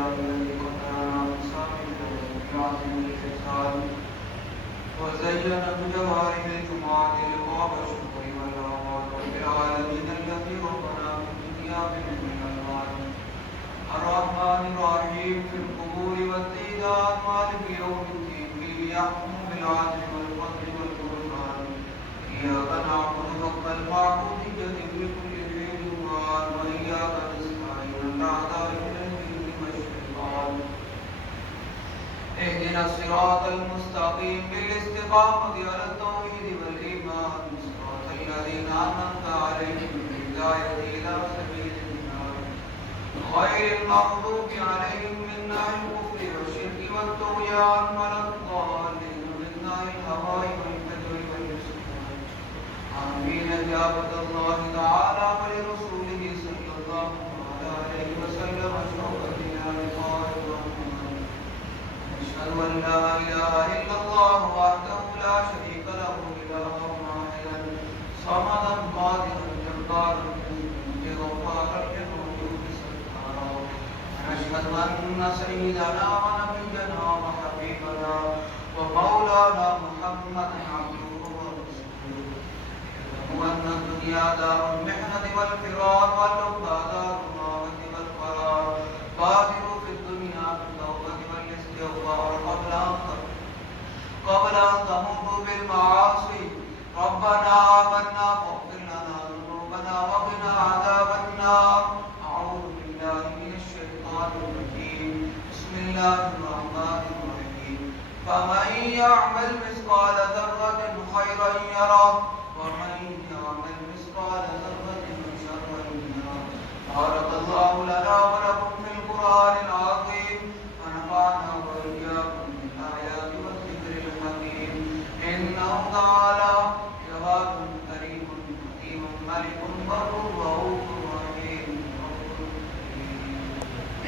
الكتاب الذي قد جعلنا مصابيح بعظم الحساب وزينه بجوارح الجمعات لقاب الشكر والرحمات رب العالمين الذي ربنا في الدنيا بنعم العالمين الرحمن الرحيم في القبور والديدان مالك يوم الدين فيه يحكم بالعدل والفضل والقرآن إياك نعبد رب المعبودية بكل حين وآن وإياك نستعين الأعداء من الجن والشيطان اهدنا الصراط المستقيم بالاستقامة على التوحيد والإيمان صراط الذين أنعمت عليهم بالهداية إلى سبيل النار غير المغضوب عليهم من الكفر والشرك والطغيان ولا الضالين من الهوى والكذب والإسلام آمين يا عبد الله تعالى ولرسوله صلى الله عليه وسلم شوقا إلى لقاء الرحمن أشهد أن لا إله إلا الله وحده لا شريك له إلها واحدا صمدا قادرا جبارا غفارا للوجود ستارا ونشهد أن سيدنا ونبينا وحبيبنا ومولانا محمدا عبده ورسوله وأن الدنيا دار المحنة والفرار والأخرى دار الراحة والقرار بادروا في الدنيا بالتوبة والاستغفار قبل أن تموتوا بالمعاصي ربنا آمنا فاغفر لنا ذنوبنا وقنا عذاب النار أعوذ بالله من الشيطان الرجيم بسم الله الرحمن الرحيم فمن يعمل مثقال ذرة خيرا يره ومن يعمل مثقال ذرة شرا يره بارك الله لنا ولكم في القرآن